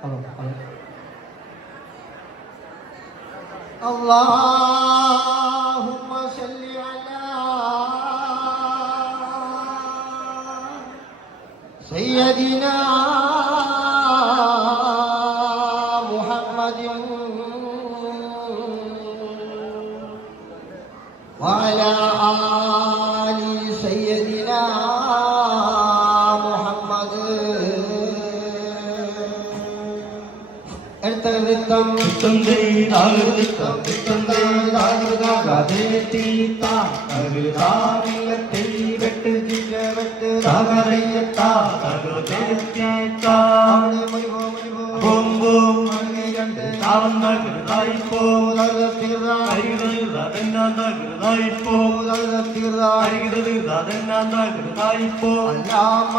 اللهم صل على سيدنا محمد وعلى آل سيدنا محمد.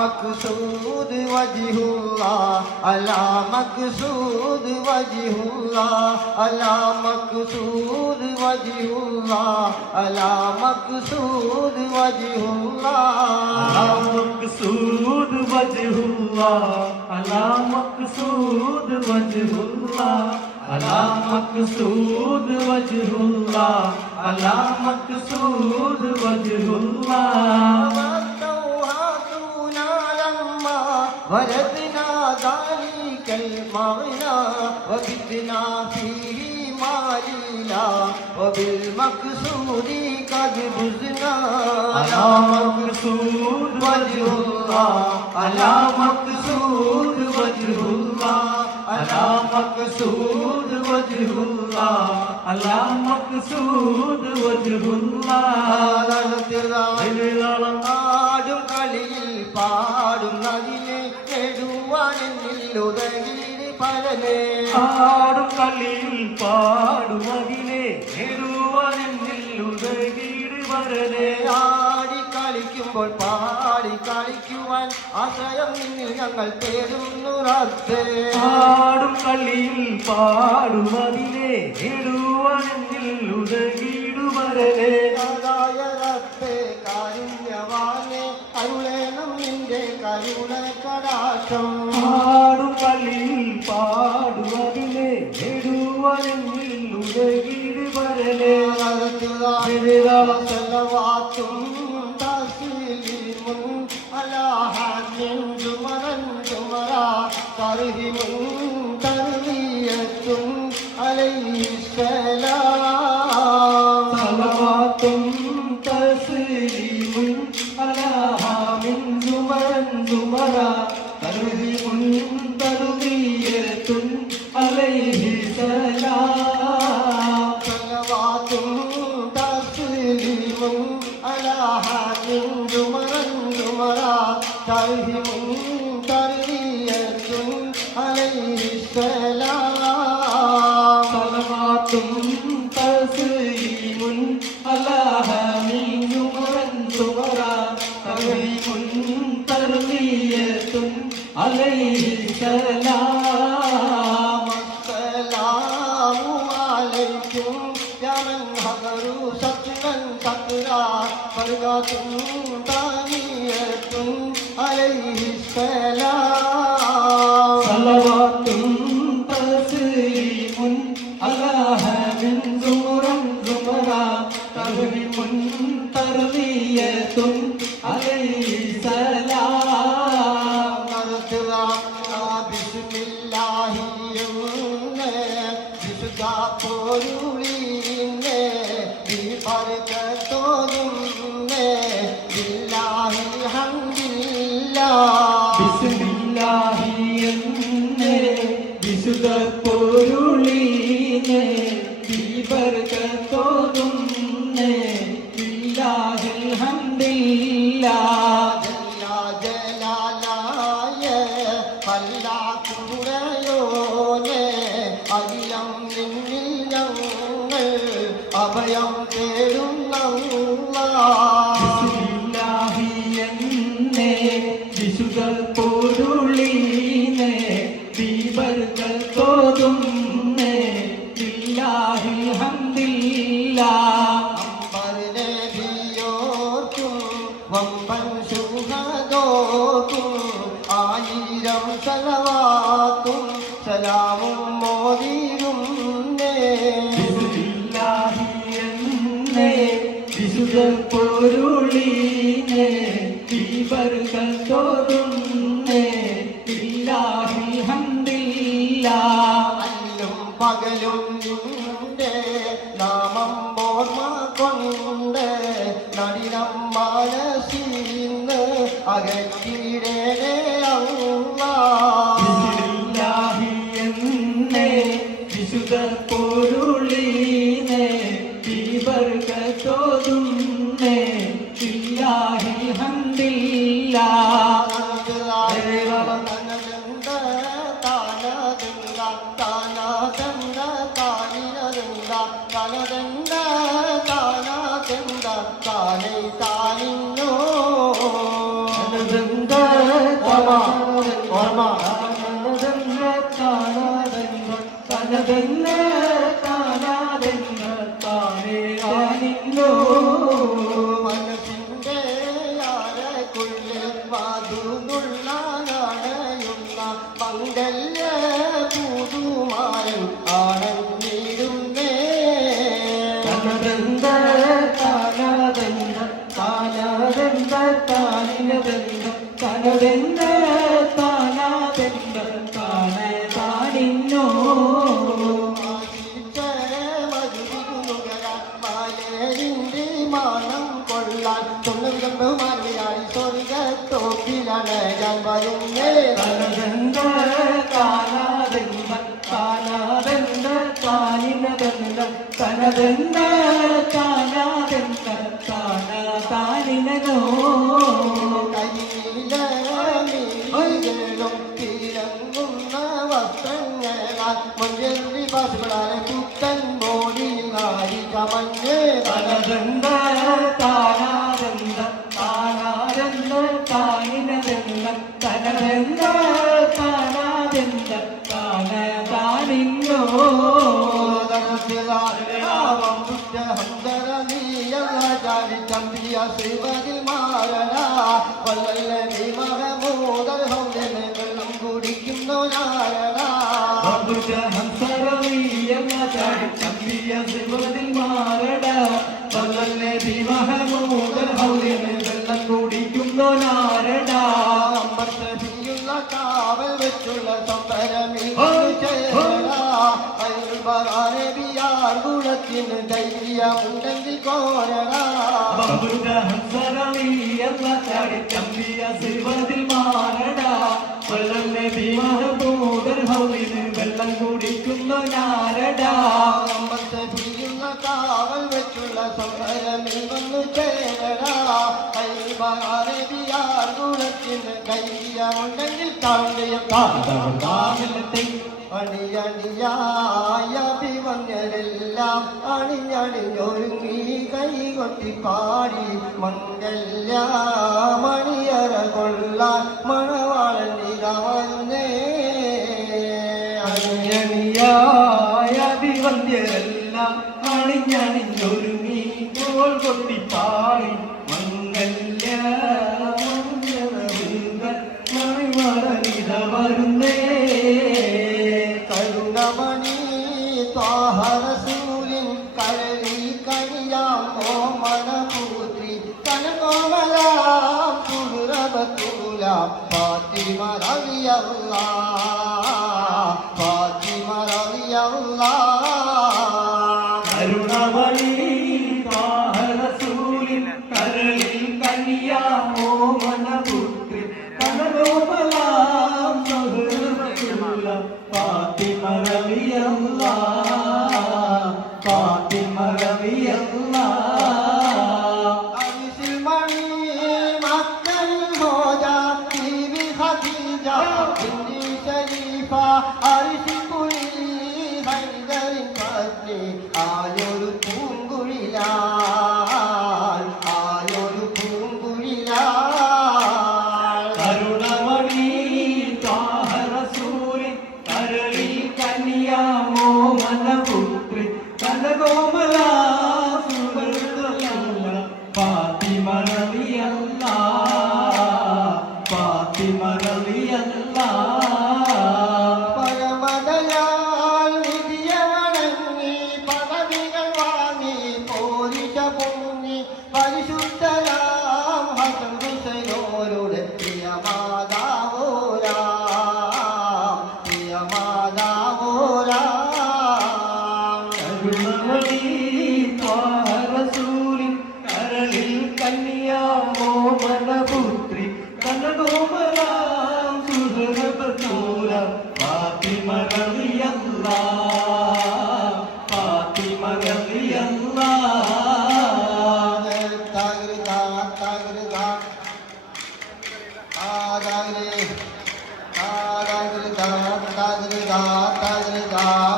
مقصود وجه الله على مقصود وجه الله على مقصود وجه الله على مقصود وجه الله على مقصود وجه الله على مقصود وجه الله على مقصود وجه الله على مقصود وجه الله. وردنا ذلك المعنى وبدنا فيه ماليلا وبالمقصود قد بزنا على مقصود وجه الله على مقصود وجه الله على مقصود وجه الله على مقصود وجه الله. ആടും കളിയിൽ പാടും അതിനെ ുവാനെന്നില്ലുതകീട് പരനെ ആടും കളിയിൽ പാടും അതിനെ ുവാനെന്നില്ലുതകീട് പരനെ ആടി കളിക്കുമ്പോൾ പാടി കളിക്കുവാൻ ആശ്രയം നിന്നിൽ ഞങ്ങൾ തേടുന്നു റബ്ബേ. ആടും കളിയിൽ പാടും അതിനെ ുവാനെന്നില്ലുതകീട് പരനെ ആദായ റബ്ബേ കാരുണ്യവാനെ അരുളേണം നിന്റെ കരുണ കടാക്ഷം. ആടും കളിയിൽ പാടും അതിനെ ുവാനെന്നില്ലുതകീട് പരനെ വാത്തും على حد زمرا زمرا طرهم تربية عليه السلام صلوات تسليم على حد زمرا زمرا طرهم تربية عليه السلام صلوات تسليم على حد زمرا زمرا طرهم تربية عليه السلام صلوات تسليم على حميد زمرا زمرا طرهم تربية عليه السلام. السلام عليكم يا من حضروا سطرا سطرا فرقة عليه السلام صلوات تسليم على هاد زمرا زمرا ترهم تربية عليه السلام. بسم الله بسجا പൊരുളിനെ ബർക്കത്തോതുന്നെ ബില്ലാഹി ഹംദില്ലാഹ് ബിസ്മില്ലാഹി എന്നെ വിശുദ്ധ പൊരുളിനെ ബർക്കത്തോതുന്നെ ബില്ലാഹി ഹംദില്ലാഹ്. ജലാലായ പല്ലാക്കുറയോനെ അഖിലം നിന്നിൽ ഞങ്ങൾ അഭയം തേടുന്നല്ലാഹ്. എന്നെ വിശുദ്ധ പൊരുളിനെ ബർക്കത്തോതുന്നെ ബില്ലാഹി ഹംദില്ലാഹ്. അമ്പറിനെ ബിയോർക്കും വമ്പൻ ശുഹദോക്കും ആയിരം സലവാത്തും സലാമും മോദിരുന്നേ ബിസ്മില്ലാഹി എന്നേ വിശുദ്ധ പൊരുളീനേ ഈ ബർക്കത്തോതുന്നേ ഇല്ലാഹി ഹംദില്ലാഹ് അല്ലും പകലും നിന്റെ നാമം ഓർമ്മ കൊണ്ട് നടിനം മനസ്സിന്ന് അകറ്റിടേനേ അല്ലാഹ് ബിസ്മില്ലാഹി എന്നേ വിശുദ്ധ പൊരുളീനേ ഈ ബർക്കത്തോതുന്നേ ഇല്ലാഹി ഹംദില്ലാഹ് മനസ്സിന്റെ ആരക്കുള്ളിൽ വാതുന്നുള്ളാണയുന്ന മംഗല്യ പുതുമാരൻ ആണെന്നിരുന്നേ മാനം കൊള്ളാൻ തൊണ്ണൂറ് ബഹുമാനിയായി സ്വർഗത്തോപ്പിലാണ് ഞാൻ വരുന്നേ കയ്യിലും തിരങ്ങുന്ന വസ്ത്രങ്ങളാൽ മുഞ്ചെറി പശുക്കളാലെ പുത്തൻ മോടി നാരി കമഞ്ഞ് ചമ്പിയ ശ്രീപതി മാരണ വല്ലി മഹമൂദർ ഹൗലിന് വെള്ളം കുടിക്കുന്നു നാരണ അമ്പത്തിയുള്ള കാവൽ വെച്ചുള്ള സംഭരമിയാർ കുളത്തിന് ധൈര്യമുണ്ടെങ്കിൽ കോരണ വെള്ളം കുടിക്കുന്നു നാരടാ അമ്പത്തിയുള്ള കാവൽ വെച്ചുള്ള സംഭരമിൽ വന്നു ചേരടാ അരബിയാർ കുളത്തിന് ധൈര്യമുണ്ടെങ്കിൽ താഴ്ന്നത്തെ അണിയണിയായ അഭിമന്യരെല്ലാം അണിഞ്ഞണിഞ്ഞൊരുങ്ങി കൈകൊട്ടി പാടി മംഗല്യ മണിയറ കൊള്ളാൻ മണവാളൻ നിറവന്നേ അണിയണിയായ അഭിവന്ദ്യരെല്ലാം അണിഞ്ഞണിഞ്ഞൊരുങ്ങി കോൾ കൊട്ടിപ്പാടി മംഗല്യ മണിമറനിത വരുന്നേ കരുണമണി ത്വാഹരസൂലിൻ കരളി കണിയാം ഓമനപൂത്രി കനകോമലാം കുറുറബത്തൂല ഫാത്തിമ റളിയല്ലാഹ് ഫാത്തിമ റളിയല്ലാഹ് കരുണമണി ത്വാഹരസൂലിൻ കരളിൽ കനിയാമോ മനപുത്രി കനകോമലാം കുറുറബത്തൂല ഫാത്തിമ റളിയല്ലാഹ് ഫാത്തിമ റളിയല്ലാഹ് അരിശിൽ മണി മക്കൾ ഹോജ ബീവി ഖദീജ ബിന്തി ശരീഫ അരിശിൽ കുഴി ഹൈദറിൻ പത്നി ആയൊരു പൂങ്കുഴിലാൽ ആയൊരു പൂങ്കുഴിലാൽ കരുണമണി ത്വാഹരസൂലിൻ കരളിൽ കനിയാമോ മനപുത്രി കനകോമലാം ഫാത്തിമ റളിയല്ലാഹ് ഫാത്തിമ റളിയല്ലാഹ് പരമദ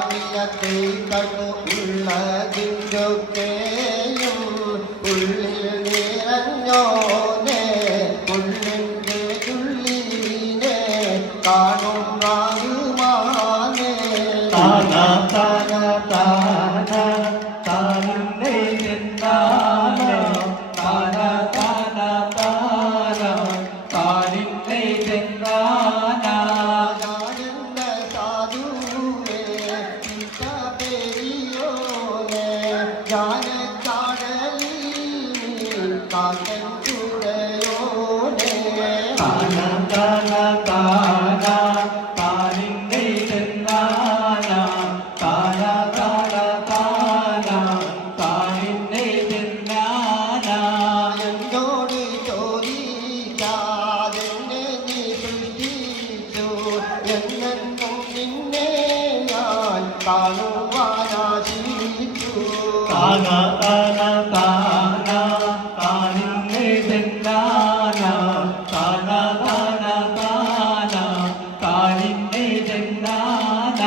മില്ലത്തെ കണ്ടു ഉള്ളതിൻ്റെയും ഉള്ളിൽ നിറഞ്ഞോനെ ഉള്ളിൻ്റെ ഉള്ളിനെ കാണും റഹ്മാനേ താന താന താന താനേ താന താന താന താന താനിന്നെ താന ഞാനെന്ന സാധുവേ പിത പെരിയോനെ ജ്ഞാനക്കടലിൽ കാക്കൻ ചുടയോനെ താന താന താന താനിന്നെ താന താന താന താന താനിന്നെ താന എന്നോട് ചോദിക്കാതെന്നെ നീ സൃഷ്ടിച്ചു എന്നെന്നും നിന്നെ ഞാൻ കാണുവാനാശിച്ചു താന താന താന താനിന്നെ താന താന താന താന താനിന്നെ താന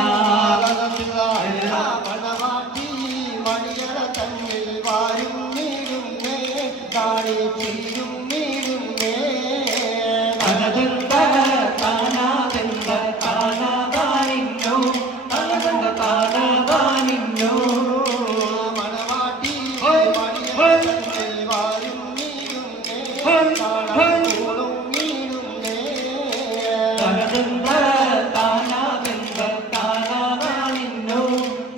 മണവാട്ടി മണിയറ തന്നിൽ വാരും നീടുന്നേ കാണിച്ചിരും നീടുന്നേ തനതെന്ത താനാതെന്ത താനാതാനിന്നോ തനതെന്ത താനാതാനിന്നോ മണവാട്ടി മണിയറ തന്നിൽ വാരും നീടുന്നേ കാണോളും നീടുന്നേ തനതെന്ത താനാതെന്ത താനാതാനിന്നോ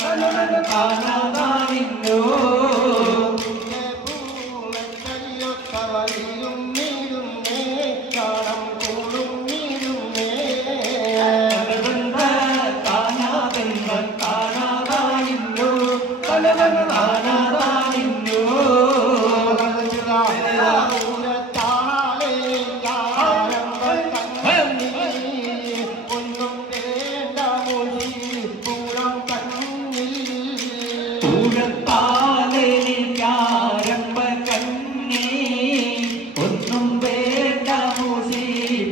തനതെന്ത താനാതാനിന്നോ ും നീടുന്നേ കാണം കൂടും നീടുന്നേ തനതെന്ത താനാതെന്ത താനാതാനിന്നോ തനതെന്ത താനാതാനിന്നോ ഒന്നും വേണ്ട മൊഴി പൂളം കണ്ണിൽ പൂരത്താലെനിക്കാരംഭ കണ്ണീ ഒന്നും വേണ്ട മൂസി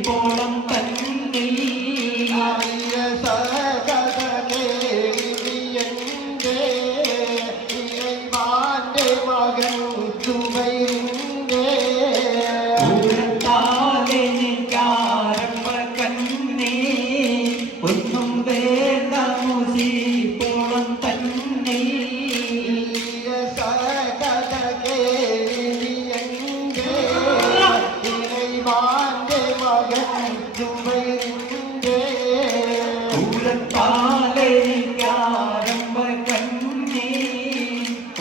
പോളം തന്നീ മകൻ തുമൈന്റെ പൂരത്താലെനിക്കാരംഭ കണ്ണീ ഒന്നും വേണ്ട മൂസി പോളം തന്നീ മകൻ തുമൈന്റെ പൂരത്താലെനിക്കാരംഭ കണ്ണീ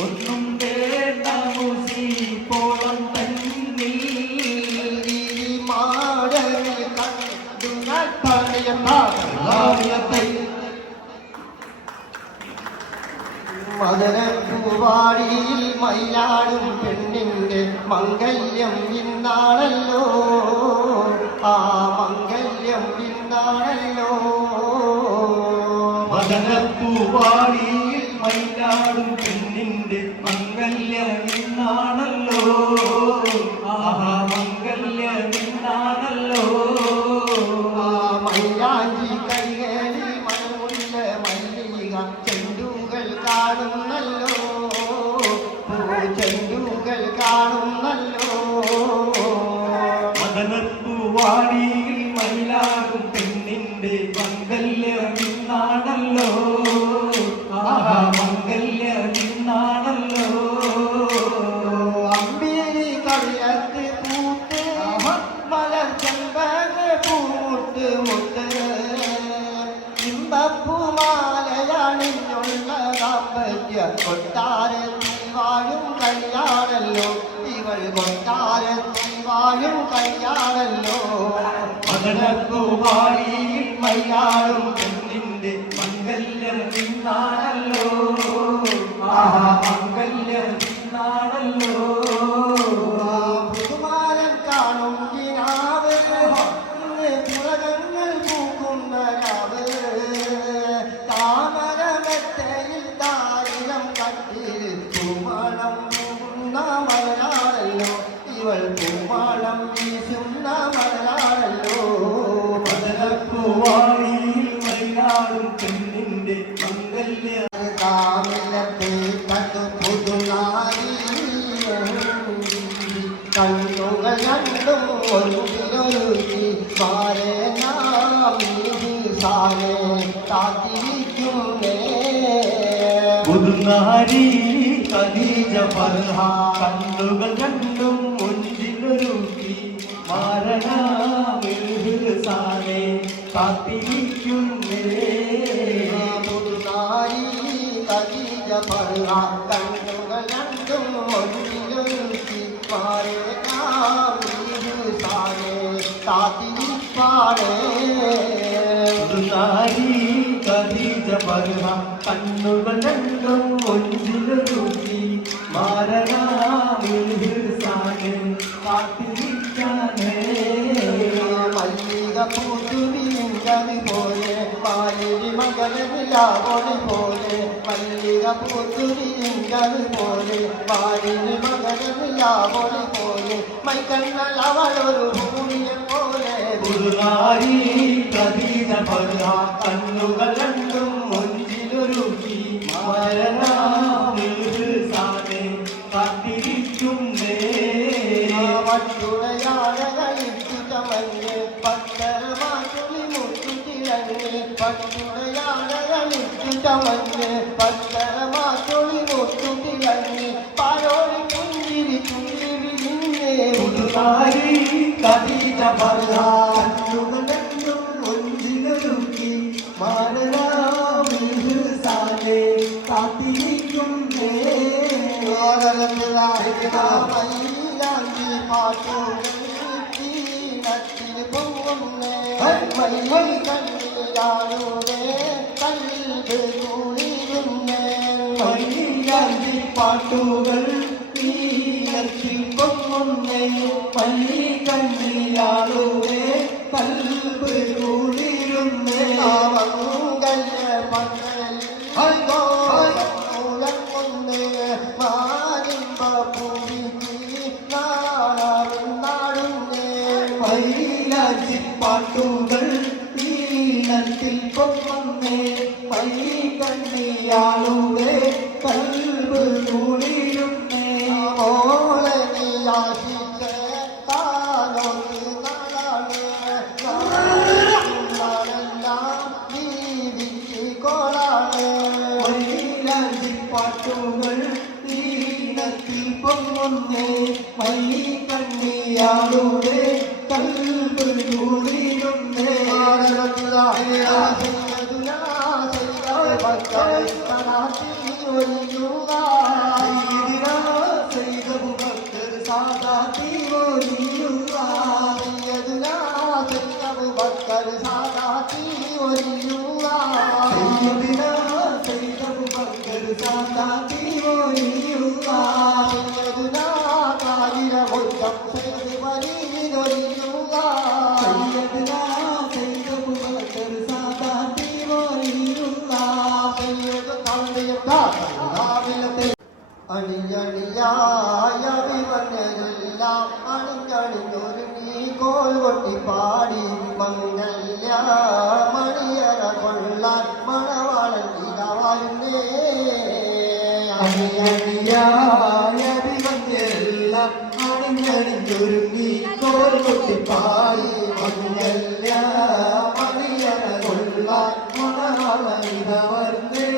ഒന്നും വേണ്ട മൂസി പോളം തന്നീ മാടലിൽ കണ്ടു പണയത്തെ മദനപ്പൂവാടിയിൽ മയിലാടും പെണ്ണിന്റെ മംഗല്യം ഇന്നാണല്ലോ ആ മംഗല്യം ഇന്നാണല്ലോ മദനപ്പൂവാടിയിൽ മയിലാടും പെണ്ണിന്റെ മംഗല്യമിന്നാണല്ലോ ആഹാ മംഗല്യമിന്നാണല്ലോ ആ മൈലാഞ്ചി കൈകളിൽ മണമുള്ള മല്ലിക ചെണ്ടുകൾ കാണുന്നല്ലോ ചെണ്ടുകൾ കാണുന്നല്ലോ മദനപ്പൂവാടിയിൽ മയിലാടും പെണ്ണിന്റെ മംഗല്യമിന്നാണല്ലോ ആഹാ മംഗല്യമിന്നാണല്ലോ അമ്പിളി കവിയത്ത് പൂത്ത് മലർ ചെമ്പക പൂത്ത് മുത്ത് ഇമ്പപ്പൂമാലയാണിഞ്ഞുള്ള ദാമ്പത്യ കൊട്ടാരത്തിൽ വാഴും കല്യാണല്ലോ ഇവൾ കൊട്ടാരത്തിൽ വാഴും കല്യാണല്ലോ മദനപ്പൂവാടിയിൽ മയിലാടും പെണ്ണിന്റെ മംഗല്യമിന്നാണല്ലോ ആഹാ മംഗല്യമിന്നാണല്ലോ പുതുമാരൻ കാണും കിനാവ് പുളകങ്ങൾ പൂക്കുന്ന രാവ് താമരമെത്തയിൽ താരികം കട്ടിൽ പൂമണം പൂക്കുന്ന മലയാളല്ലോ ഇവൾ പൂമണം വീശുന്ന മലയാളല്ലോ മാരെ നാം സാനെ കാത്തിരിക്കുന്നേ പുതുനാരി ഖദീജ ഫർഹ കണ്ണുകൾ രണ്ടും മുഞ്ചിലൊരുക്കി മാരണാമിൽസാനെ കാത്തിരിക്കുന്നേ പുതുനാരി ഖദീജ ഫർഹ കണ്ണുകൾ രണ്ടും മുഞ്ചിലൊരുക്കി മാരെ നാം സാനെ കാത്തിരിപ്പാടേ പുതുനാരി ഖദീജ ഫർഹ കണ്ണുകൾ രണ്ടും മുഞ്ചിലൊരുക്കി മാരണാമിൽസാനെ കാത്തിരിക്കാനേ മല്ലിക പൂത്തുവിങ്കവി പോലെ മാലിനി മകരവിലാവൊളി പോലെ മല്ലിക പൂത്തുവിങ്കവി പോലെ മാലിനി മകരവിലാവൊളി പോലെ മൈക്കണ്ണൽ അവളൊരു ഭൂമിയെ പോലെ പുതുനാരി ഖദീജ ഫർഹ കണ്ണുകൾ രണ്ടും മുഞ്ചിലൊരുക്കി മാരണാമിൽസാനെ കാത്തിരിക്കുന്നേ പട്ടുടയാടകളിച്ചു ചമഞ്ഞ് പത്തരമാറ്റുളി മുത്തുതിളങ്ങി പട്ടുടയാടകളിച്ചു ചമഞ്ഞ് പത്തരമാറ്റുളി മുത്തുതിളങ്ങി പാലോളി പുഞ്ചിരി ചുണ്ടിരി നിന്നേ പുതുനാരി ഖദീജ ഫർഹ കണ്ണുകൾ രണ്ടും മുഞ്ചിലൊരുക്കി മാരണാമിൽസാനെ കാത്തിരിക്കുന്നേ മൈലാഞ്ചി പാട്ടുകൾ പൊങ്ങുന്നേ മൈ കണ്ണിലാളുടെ കൽബ് കുളിരുന്നേ മൈലാഞ്ചി പാട്ടുകൾ തീരത്തിൽ പൊങ്ങുന്നേ പള്ളി കണ്ണിലാളുടെ കൽബ് കുളിരുന്നേ മംഗല്യ പന്തൽ മുഴങ്ങുന്നേ മാരിമ്പ പൂവിക്ക് നാടുന്നേ മൈലാഞ്ചി പാട്ടുകൾ തീരത്തിൽ പൊങ്ങുന്നേ പള്ളി കണ്ണിലാളുടെ കൽബ് കുളിരുന്നേ ഓളെ നീയാശിച്ച താനൊന്ന് നാളാണ് നാളെല്ലാം വീതിക്ക് കോളാണ് മൈലാഞ്ചി പാട്ടുകൾ തീരത്തിൽ പൊങ്ങുന്നേ മൈ കണ്ണിയാളുടെ കൽബ് കുളിരുന്നേ സാദാത്തി ഒലിയുക സയ്യിദിനാ സയ്യിദ് അബൂബക്കർ സാദാത്തി ഒലിയുക സയ്യിദിനാ സയ്യിദ് അബൂബക്കർ സാദാത്തി ഒലിയുക അണിയണിയായവനെല്ലാം അണിഞ്ഞണിഞ്ഞൊരുങ്ങി കോൽ കൊട്ടി പാടി മംഗല്യ മണിയറ കൊള്ളാൻ മണവാളൻ ഇതാവാരുന്നേ അണിയണിയായതിവന്യെല്ലാം അണിഞ്ഞണിഞ്ഞൊരുങ്ങി കോൽ കൊട്ടിപ്പാടി മംഗല്യ മണിയറ കൊള്ളാൻ മണവാളനിതവർന്നേ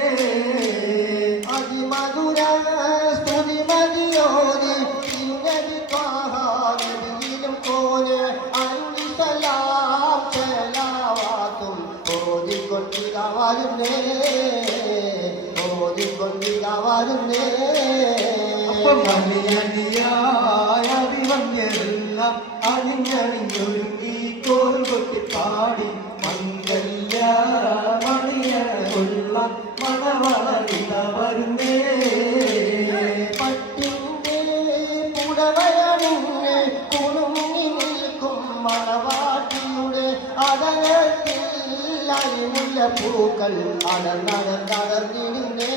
അതിമധുര സ്തുതി മതിയോരി ഇന്നതി പാഹാനദിയിലും പോലെ അന്തിസലാം ചെലാവാത്തും ഓതിക്കൊണ്ടിതാവാരുന്നേ ഓതിക്കൊണ്ടിതാവാരുന്നേ അണിയണിയായതിവന്യെല്ലാം അണിഞ്ഞണിഞ്ഞൊരുങ്ങി കോൽ കൊട്ടിപ്പാടി മംഗല്യ മണിയറ കൊള്ളാൻ മണവാളനിതവർന്നേ പട്ടിന്റെ പുടവയണിഞ്ഞ് കുണുങ്ങി നിൽക്കും മണവാട്ടിയുടെ അതരത്തിൽ അരിമുല്ല പൂക്കൾ അടർന്നടർന്നിടുന്നേ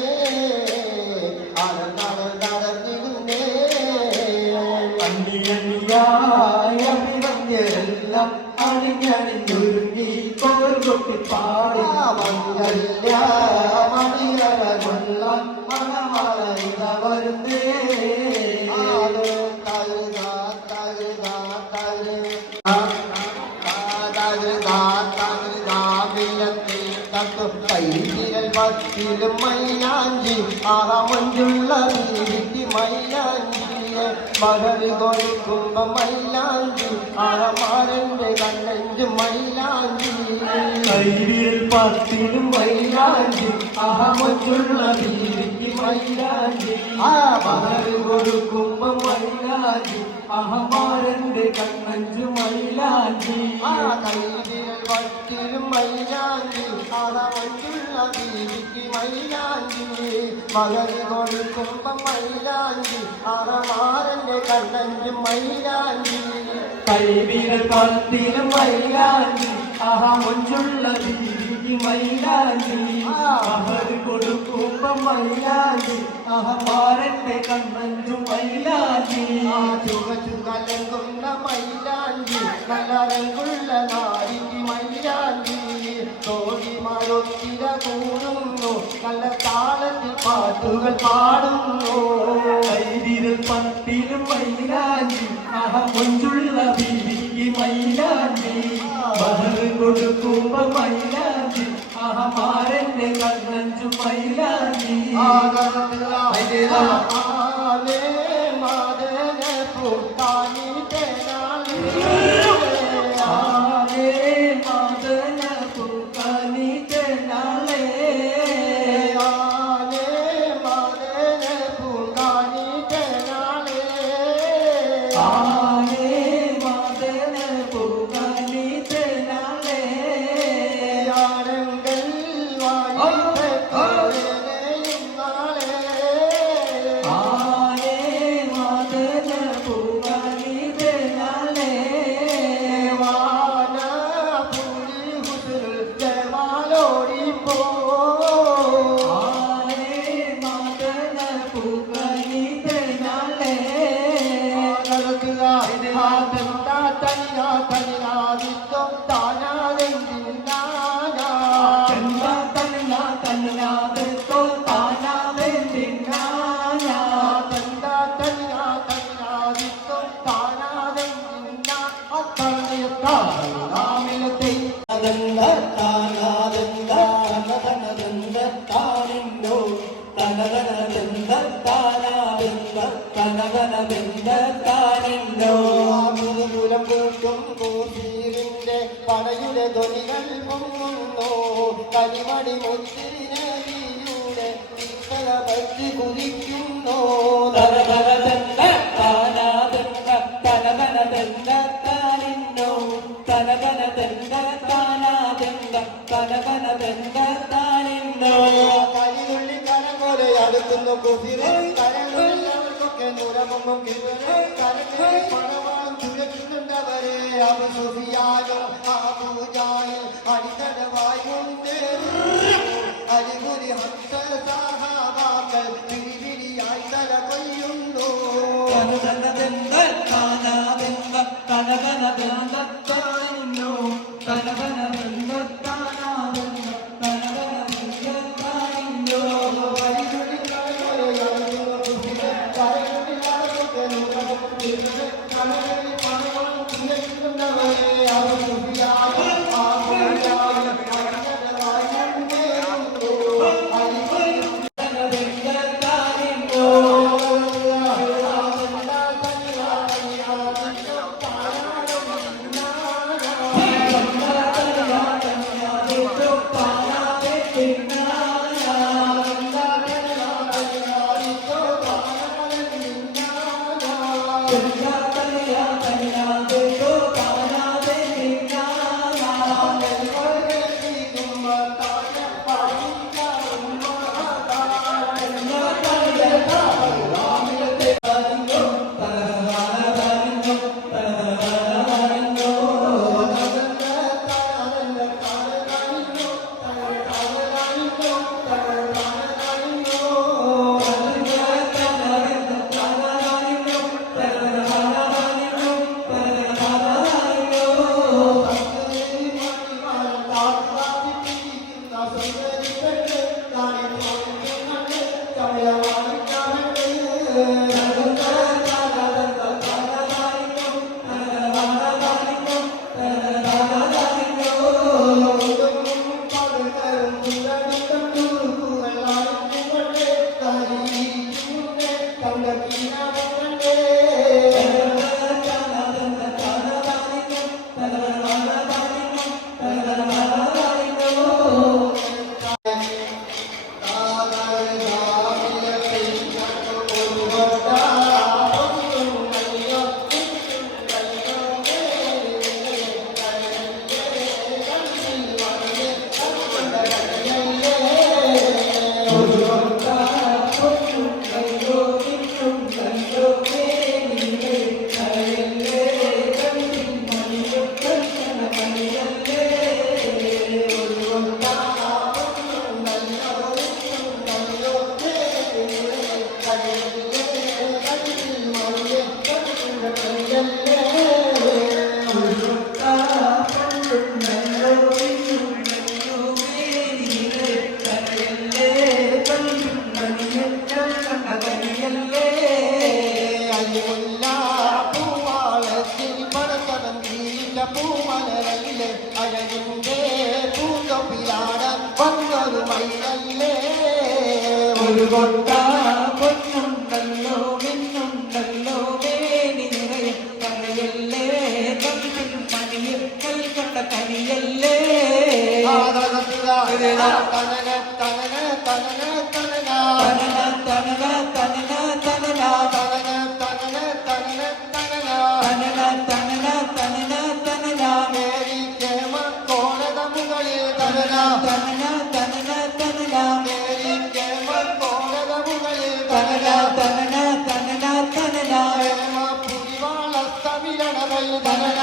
അടർന്നടർന്നിടുന്നേ അണിയണിയായതിവന്യെല്ലാം അണിഞ്ഞണിഞ്ഞൊരുങ്ങി കോൽ കൊട്ടിപ്പാടി മംഗല്യ മണിയറ കൊള്ളാൻ മണവാളനിതവർന്നേ തകരുക തകരുക തകരുക തനിതാമില്ലത്തിൽ തട്ടും കൈവിരൽ പത്തിലും മൈലാഞ്ചി ആഹമഞ്ചുള്ള വീട്ടി മൈലാഞ്ചിയെ മകളി കൊടുക്കുമ്പോ മൈലാഞ്ചി ആഹമാരന്റെ കണ്ണഞ്ച് മൈലാഞ്ചി കൈവിരൽ പത്തിലും മൈലാഞ്ചി അഹമത്തുള്ള വീരിക്ക് മൈലാഞ്ചി ആ മകള് കൊടുക്കുമ്പോ മൈലാഞ്ചി അഹമാരന്റെ കണ്ണഞ്ചു മൈലാഞ്ചി ആ കൈവിരൽ പത്തിലും മൈലാഞ്ചി ആഹമഞ്ചുള്ള വീട്ടി മൈലാഞ്ചി മകളി കൊടുക്കുമ്പോ മൈലാഞ്ചി ആഹമാരന്റെ കണ്ണഞ്ച് മൈലാഞ്ചി കൈവിരൽ പത്തിലും മൈലാഞ്ചി അഹമഞ്ചുള്ള വീരിക്ക് മൈലാഞ്ചി മകള് കൊടുക്കുമ്പോ മൈലാഞ്ചി അഹമാരന്റെ കണ്ണഞ്ചു മൈലാഞ്ചി ചുകലങ്കുന്ന മൈലാഞ്ചി കലരങ്കുള്ള നാരിക്ക് മൈലാഞ്ചി തോഴിമാരൊത്തിര കൂടുന്നു നല്ല താളത്തിൽ പാട്ടുകൾ പാടുന്നു കൈവിരൽ പത്തിലും മൈലാഞ്ചി അഹമഞ്ചുള്ള വീരിക്ക് മൈലാഞ്ചി മകള് കൊടുക്കുമ്പോ മൈലാഞ്ചി അഹമാരന്റെ കണ്ണഞ്ചു മൈലാഞ്ചി ആനേ മാതന പൂത്താനി തേനാളി ആനേ മാതന പൂക്കാനി തെന്നാളേ ആനേ മാതന പൂത്താനി തേനാളി ആനേ മാതന പൂക്കാനി തെന്നാളേ ആനന്ദൽ വായിപ്പേയും നാളെ ആനേ മാതന പൂക്കാനി തെന്നാളേ വാന പുലി ഹുസുൽ ജമാലോടിപ്പോ ആനേ മാതന പൂക്കാനി തെന്നാളേ ചന്ദ തന്ന തന്നാദത്തോ താനാതെന്തിനാനാ പടയുടെ ധ്വനികൾ മുങ്ങുന്നു കരിമണി മുത്തിരിയുടെ പറ്റി കുതിക്കുന്നു കരിതുള്ളി കരപോലെ അടുക്കുന്നു കുതിരെ കരങ്ങളിൽ അവർക്കൊക്കെ നുരമുമ്പും കരങ്ങളെ പണവാളും ചുരക്കുന്നുണ്ടവരെ അബുസുഫിയാനോ ആബൂജായി അടിത്തടവായി മുന്നേറി അരികുരി ഹംസ സഹാബാക്കൾ പിരിപിരിയായി തല കൊയ്യുന്നു കരിതുള്ളി കരപോലെ അടുക്കുന്നു കുതിരെ കരങ്ങളിൽ അവർക്കൊക്കെ നുരമുമ്പും കരങ്ങളിൽ പണവാളും ചുരക്കുന്നുണ്ടവരെ അബുസുഫിയാനോ ആബൂജായി അടിത്തടവായി മുന്നേറുന്നു അരികുരി ും തൊട്ടുകൊണ്ട പൊന്നുണ്ടല്ലോ മിന്നുണ്ടല്ലോ മേനി നിറയെ കരയല്ലേ കവിളിൽ മണിയെ കൈകൊണ്ട കനിയല്ലേ തനന തനന തനന തനന തനന തനന തനന തനന തനന തനന തനന തനന തനന തനന തനന തനന മേരി കേമ കോണത മുകളിൽ തനന തനന തനന തനന മേരി കേമ കോണത മുകളിൽ തനന തനന തനന തനന തനന കേമ പുരിവാള തമിഴണവൈ തനന